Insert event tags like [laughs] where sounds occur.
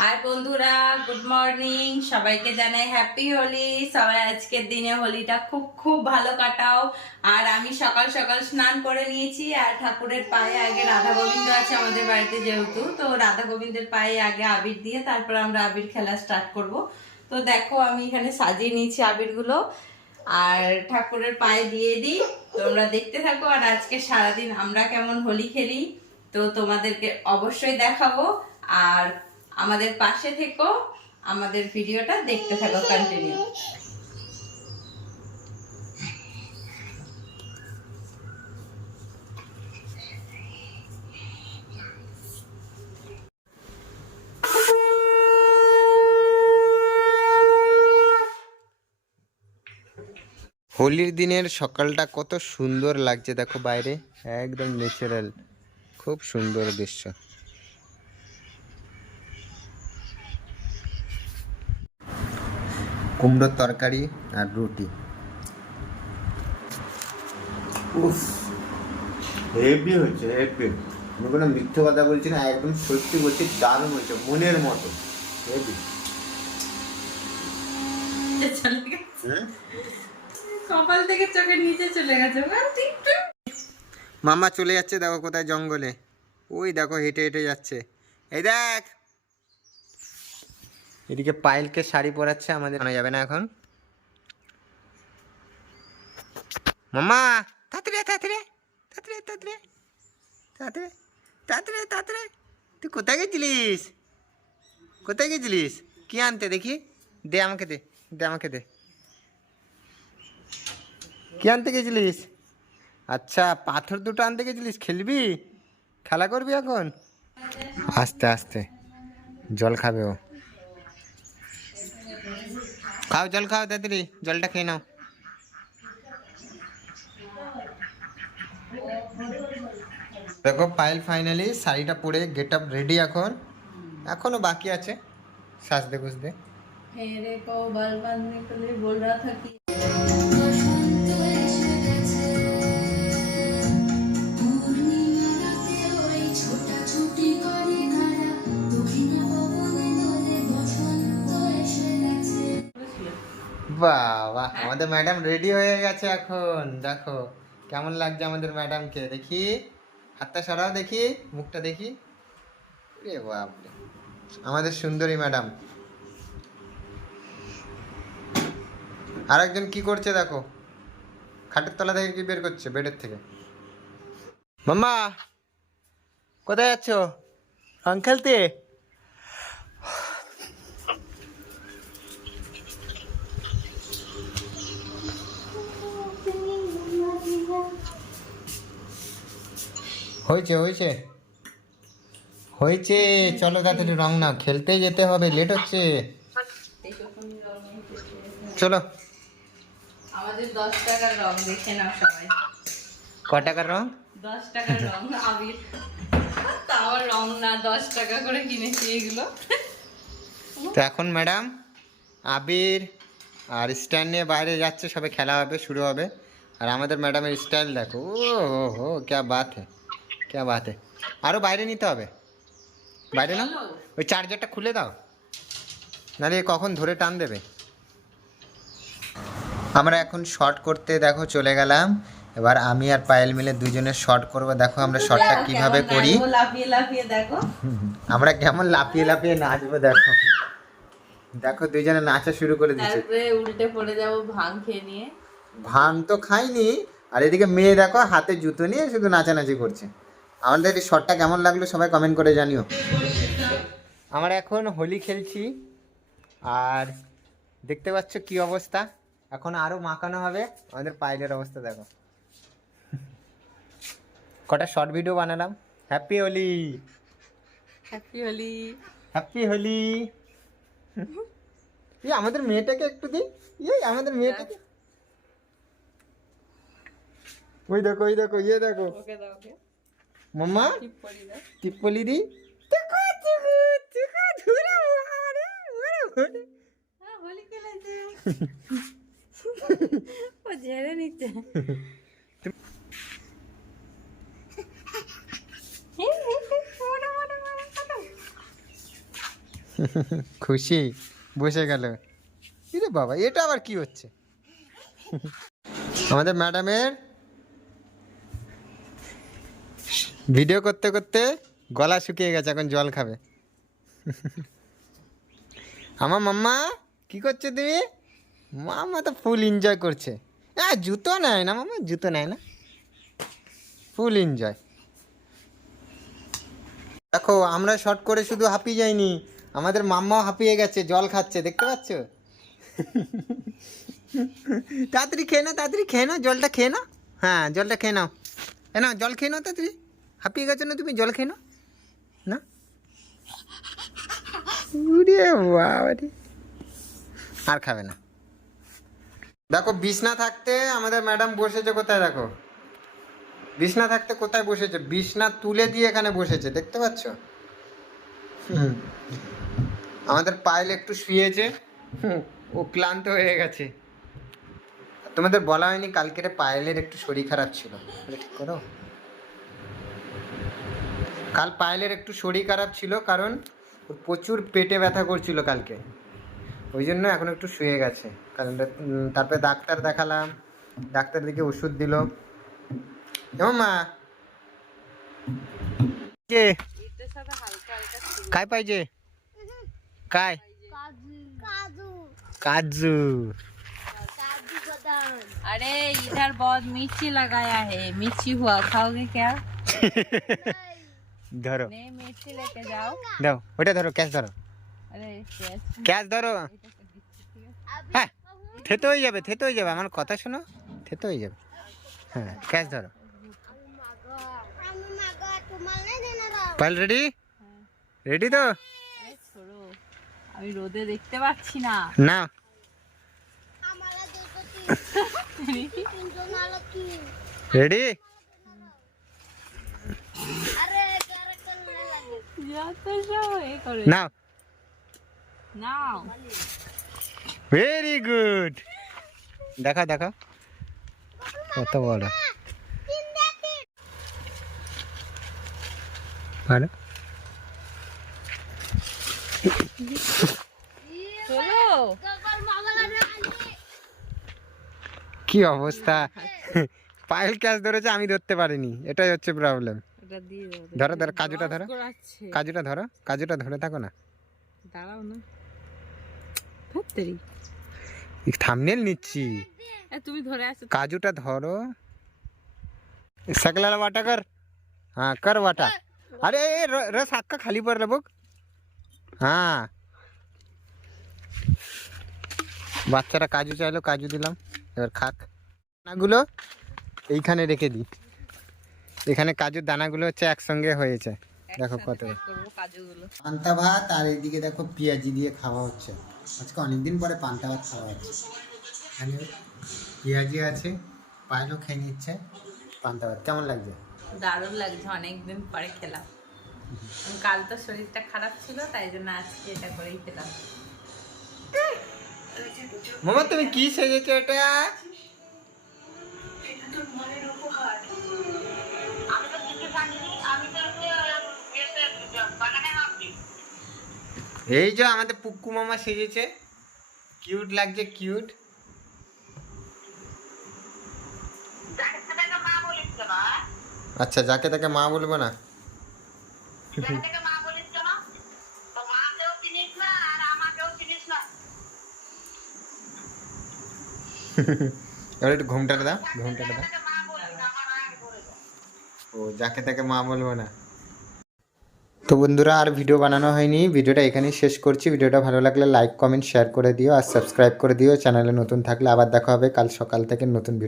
High বন্ধুরা। Good morning সবাইকে জানাই হ্যাপি হোলি সবাই আজকের দিনে হোলিটা খুব খুব ভালো কাটাও। আর আমি সকাল সকাল স্নান করে নিয়েছি। আর ঠাকুরের পায়ে আগে রাধা গোবিন্দ আছে আমাদের বাড়িতে যেহেতু। তো রাধা গোবিন্দের পায়ে আগে আবির দিয়ে তারপর আমরা আবির খেলা স্টার্ট করব। তো দেখো, আমি এখানে সাজিয়ে নিয়েছি আবিরগুলো। আর ঠাকুরের পায়ে দিয়ে দিই। তোমরা দেখতে থাকো। আর আজকে সারাদিন আমরা কেমন হোলি খেলি, তো তোমাদেরকে অবশ্যই দেখাবো। আর আমাদের পাশে থেকো, আমাদের ভিডিওটা দেখতে থাকো কন্টিনিউ হোলির দিনের সকালটা কত সুন্দর লাগছে দেখো বাইরে। একদম ন্যাচারাল খুব সুন্দর দৃশ্য। কুমড়োর তরকারি আর রুটি। উফ হেভি হয়েছে হেভি আমি কোনো মিথ্যে কথা বলছি না একদম সত্যি বলছি দারুণ হয়েছে মনের মতো। হেভি কপাল থেকে চোখের নিচে চলে গেছে মামা চলে যাচ্ছে দেখো কোথায় জঙ্গলে। ওই দেখো হেঁটে হেঁটে যাচ্ছে। এই দেখ এদিকে পায়েলকে শাড়ি পরাচ্ছে আমাদের। আনা যাবে না এখন। মামা তাড়াতাড়ি তাড়াতাড়ি তাড়াতাড়ি তাড়াতাড়ি তাড়াতাড়ি তাড়াতাড়ি তাড়াতাড়ি তুই কোথায় গেছিলিস? কোথায় গেছিলিস? কি আনতে দেখি? দে আমাকে দে দে আমাকে দে। কি আনতে গেছিলিস? আচ্ছা পাথর দুটো আনতে গেছিলিস, খেলবি? খেলা করবি এখন? আস্তে আস্তে। জল খাবে ও। খাও, জল খাও দাদি জলটা খেয়ে নাও। দেখো পায়েল ফাইনালি শাড়িটা পরে গেট আপ রেডি এখন। এখনও বাকি আছে সাজতে বুঝতে বাবা, আমাদের ম্যাডাম রেডি হয়ে গেছে এখন। দেখো, কেমন লাগছে আমাদের ম্যাডামকে দেখি, হাতটা সরাও দেখি, মুখটা দেখি। রে বাপরে, আমাদের সুন্দরী ম্যাডাম আরেকজন কি করছে দেখো? খাটের তলা থেকে কি বের করছে? বেডের থেকে। মাম্মা, কোথায় যাচ্ছ? রং খেলতে হয়েছে হয়েছে। হয়েছে চলো তাড়াতাড়ি রং না খেলতে যেতে হবে লেট হচ্ছে। চলো। আমাদের দশ টাকার রং দেখে নাও সবাই। ক টাকার রং? দশ টাকার রং আবির। তাও রং না দশ টাকা করে কিনেছি এগুলো। তো এখন ম্যাডাম আবির আর স্ট্যান্ড নিয়ে বাইরে যাচ্ছে সবে খেলা হবে শুরু হবে। আর আমাদের ম্যাডামের স্টাইল দেখো ও হো হো ক্যা বাত হে ক্যা বাত আরও বাইরে নিতে হবে বাইরে না ওই চার্জারটা খুলে দাও নাহলে কখন ধরে টান দেবে আমরা এখন শর্ট করতে দেখো চলে গেলাম এবার আমি আর পায়েল মিলে দুজনে শর্ট করব দেখো আমরা শর্টটা কীভাবে করি আমরা কেমন লাফিয়ে লাফিয়ে নাচবো দেখো দেখো দুজনে নাচা শুরু করে দিচ্ছে উল্টে পড়ে যাব ভাং খেয়ে নিয়ে ভান তো খাইনি আর এদিকে মেয়ে দেখো হাতে জুতো নিয়ে শুধু নাচানাচি করছে আমাদের এই শটটা কেমন লাগল সবাই কমেন্ট করে জানিও। আমরা এখন হোলি খেলছি আর দেখতে পাচ্ছ কি অবস্থা? এখন আরও মাখানো হবে আমাদের পাইলের অবস্থা দেখো। কটা শর্ট ভিডিও বানালাম। Happy Holi happy Holi happy Holi এই আমাদের মেয়েটাকে একটু দিই। এই আমাদের মেয়েটাকে। ওই দেখো ওই দেখো ইয়ে দেখো। ওকে দাও ওকে। মাম্মা টিপ্পলি দি। [laughs] [laughs] খুশি বসে গেল। ইরে বাবা এটা আবার কি হচ্ছে? [laughs] আমাদের ম্যাডামের ভিডিও করতে করতে গলা শুকিয়ে গেছে, এখন জল খাবে। আমার মাম্মা, কি করছ তুমি? মাম্মা তো ফুল এনজয় করছে। হ্যাঁ জুতো নেয় না মাম্মা? জুতো নেয় না? ফুল এনজয় দেখো, আমরা শর্ট করে শুধু হাঁপিয়ে যাইনি, আমাদের মাম্মাও হাঁপিয়ে গেছে, জল খাচ্ছে, দেখতে পাচ্ছ? তাড়াতাড়ি খেয়ে নাও, তাড়াতাড়ি খেয়ে নাও, জলটা খেয়ে নাও। হ্যাঁ জলটা খেয়ে নাও। এ নাও, জল খেয়ে নাও তাড়াতাড়ি। হাঁপিয়ে গেছো না তুমি? জল খেয়ে না? আর খাবে না। দেখো, বিছনা থাকতে আমাদের ম্যাডাম বসেছে কোথায় দেখো? বিছনা থাকতে কোথায় বসেছে? বিছনা তুলে দিয়ে এখানে বসেছে, দেখতে পাচ্ছ? হুম। আমাদের পায়েল একটু শুয়েছে। ও ক্লান্ত হয়ে গেছে। তোমাদের বলা হয়নি কালকের পায়েলের একটু শরীর খারাপ ছিল? ঠিক করো। কাল পায়েলের একটু শরীর খারাপ ছিল কারণ ওর প্রচুর পেটে ব্যথা করছিল কালকে ওই জন্য এখন একটু শুয়ে গেছে কারণ উম, তারপরে ডাক্তার দেখালাম ডাক্তার দিকে ওষুধ দিল এমন মা কে काय पाहिजे काय काजू अरे इधर बहुत मिर्ची लगाया है मिर्ची हुआ खाओगे क्या [laughs] ধরো। দাও ওটা ধরো ক্যাশ ধরো। ক্যাশ ধরো। হ্যাঁ থেতে হয়ে যাবে থেতো হয়ে যাবে। আমার কথা শোনো থেতো হয়ে যাবে। হ্যাঁ ক্যাশ ধরো। পাল রেডি রেডি তো? আমি রোদে দেখতে পাচ্ছি না। না। [laughs] রেডি নাও নাও ভেরি গুড দেখা দেখা কত বড় ভালো কি অবস্থা? [laughs] পায়েল ক্যাচ ধরেছে আমি ধরতে পারিনি। এটাই হচ্ছে প্রবলেম ওটা দিয়ে দাও ধরো ধরো কাজুটা ধরো করাচ্ছে কাজুটা ধরো কাজুটা ধরে থাকো না দাঁড়াও না ভাত্তারি থামনেল নিচ্ছি এ তুমি ধরে আছো काजूटा धरो सगळ्याला वाटा कर हा कर वाटा अरे ए, र- रस अख्खा खाली पडलं बघ हा বাচ্চারা কাজু চাইলো কাজু দিলাম এবার খাক দানাগুলো এইখানে রেখে দিই এখানে কাজুর দানাগুলো হচ্ছে একসঙ্গে হয়েছে। দেখো কত। পান্তা ভাত আর এইদিকে দেখো পেঁয়াজি দিয়ে খাওয়া হচ্ছে। আজকে অনেকদিন পরে পান্তা ভাত খাওয়া হচ্ছে। এখানে পেঁয়াজি আছে পায়েলও খেয়ে নিচ্ছে পান্তা ভাত। কেমন লাগছে? দারুণ লাগছে অনেকদিন পরে খেলাম। কাল তো শরীরটা খারাপ ছিল তাই জন্য আজকে এটা করেই খেলাম। মামা তুমি কি সেজেছো এটা? এই যে আমাদের পুক্কু মামা সেজেছে। কিউট লাগছে, কিউট। আচ্ছা যাকে তাকে মা বলব না। এবার একটু ঘুমটাটা দাও ঘুমটাটা দাও। ও, যাকে তাকে মা বলব না। তো বন্ধুরা, আর ভিডিও বানানো হয়নি। ভিডিওটা এখানেই শেষ করছি। ভিডিওটা ভালো লাগলে লাইক কমেন্ট শেয়ার করে দিও, আর সাবস্ক্রাইব করে দিও। চ্যানেলে নতুন থাকলে আবার দেখা হবে। কাল সকাল থেকে নতুন ভিডিও